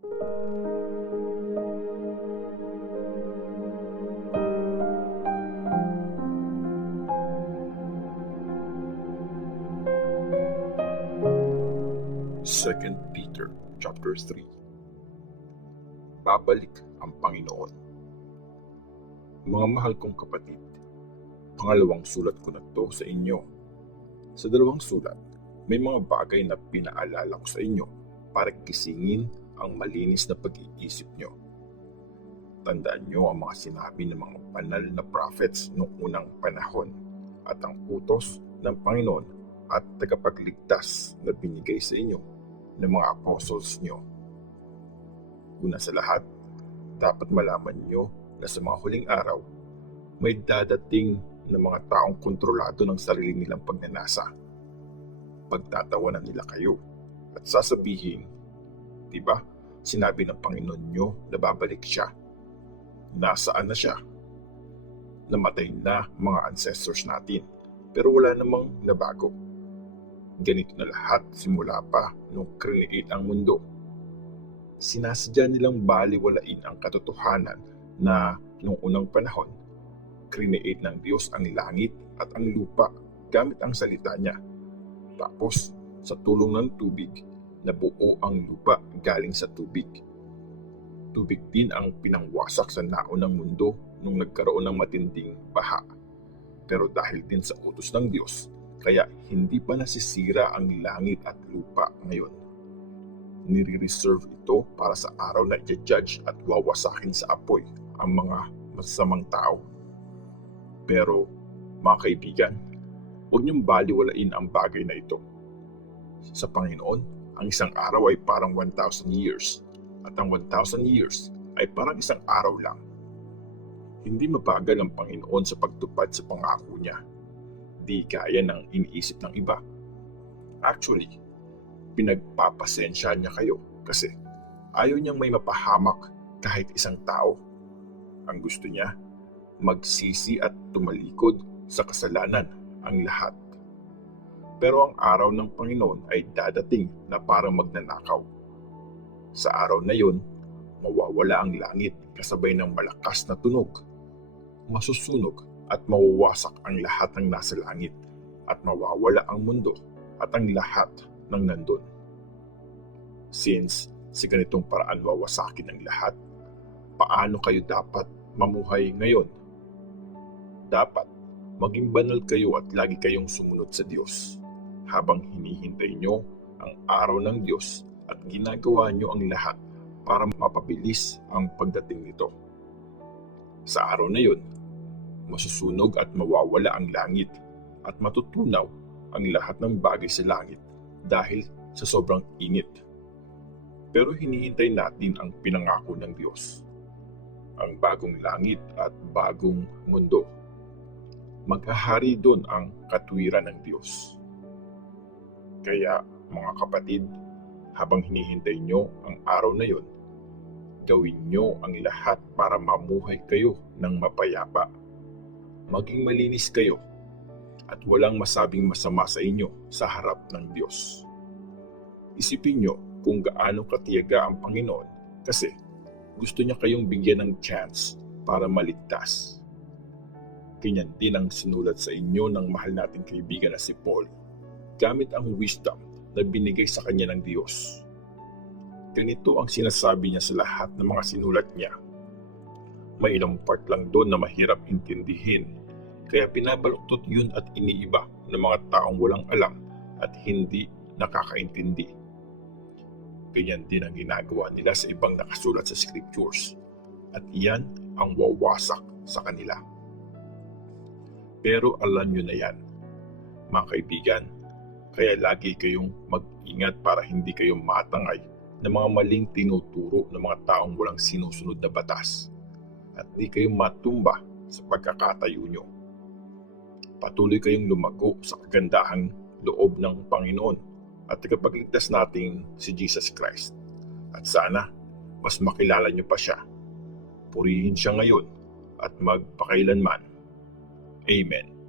2 Peter chapter 3. Babalik ang Panginoon. Mga mahal kong kapatid, pangalawang sulat ko na to sa inyo. Sa dalawang sulat, may mga bagay na pinaalala ko sa inyo para gisingin ang malinis na pag-iisip nyo. Tandaan nyo ang mga sinabi ng mga banal na prophets noong unang panahon at ang utos ng Panginoon at tagapagligtas na binigay sa inyo ng mga apostles nyo. Una sa lahat, dapat malaman nyo na sa mga huling araw, may dadating na mga taong kontrolado ng sarili nilang pagnanasa. Pagtatawanan nila kayo at sasabihin, diba, sinabi ng Panginoon nyo na babalik siya. Nasaan na siya? Namatay na mga ancestors natin, pero wala namang nabago. Ganito na lahat simula pa nung create ang mundo. Sinasadya nilang baliwalain ang katotohanan na noong unang panahon, create ng Diyos ang langit at ang lupa gamit ang salita niya. Tapos, sa tulong ng tubig, nabuo ang lupa galing sa tubig. Tubig din ang pinangwasak sa naunang mundo nung nagkaroon ng matinding baha. Pero dahil din sa utos ng Diyos, kaya hindi pa nasisira ang langit at lupa ngayon. Nire-reserve ito para sa araw na i-judge at wawasakin sa apoy ang mga masasamang tao. Pero, mga kaibigan, huwag niyong baliwalain ang bagay na ito. Sa Panginoon, ang isang araw ay parang 1,000 years at ang 1,000 years ay parang isang araw lang. Hindi mabagal ang Panginoon sa pagtupad sa pangako niya. Di kaya ng iniisip ng iba. Actually, pinagpapasensya niya kayo kasi ayaw niyang may mapahamak kahit isang tao. Ang gusto niya, magsisi at tumalikod sa kasalanan ang lahat. Pero ang araw ng Panginoon ay dadating na parang magnanakaw. Sa araw na yun, mawawala ang langit kasabay ng malakas na tunog. Masusunog at mawawasak ang lahat ng nasa langit at mawawala ang mundo at ang lahat ng nandun. Since sa ganitong paraan wawasakin ang lahat, paano kayo dapat mamuhay ngayon? Dapat maging banal kayo at lagi kayong sumunod sa Diyos habang hinihintay nyo ang araw ng Diyos at ginagawa nyo ang lahat para mapabilis ang pagdating nito. Sa araw na yun, masusunog at mawawala ang langit at matutunaw ang lahat ng bagay sa langit dahil sa sobrang init. Pero hinihintay natin ang pinangako ng Diyos, ang bagong langit at bagong mundo. Maghahari doon ang katwiran ng Diyos. Kaya mga kapatid, habang hinihintay nyo ang araw na yon, gawin nyo ang lahat para mamuhay kayo ng mapayapa. Maging malinis kayo at walang masabing masama sa inyo sa harap ng Diyos. Isipin nyo kung gaano katiyaga ang Panginoon kasi gusto niya kayong bigyan ng chance para maligtas. Ganyan din ang sinulat sa inyo ng mahal nating kaibigan na si Paul gamit ang wisdom na binigay sa kanya ng Diyos. Ganito ang sinasabi niya sa lahat ng mga sinulat niya. May ilang part lang doon na mahirap intindihin, kaya pinabaluktot yun at iniiba ng mga taong walang alam at hindi nakakaintindi. Ganyan din ang ginagawa nila sa ibang nakasulat sa scriptures, at iyan ang wawasak sa kanila. Pero alam nyo na yan, mga kaibigan, kaya lagi kayong mag-ingat para hindi kayo matangay ng mga maling tinuturo ng mga taong walang sinusunod na batas at di kayo matumba sa pagkakatayo nyo. Patuloy kayong lumago sa kagandahang loob ng Panginoon at tagapagligtas nating si Jesus Christ. At sana, mas makilala nyo pa siya. Purihin siya ngayon at magpakailanman. Amen.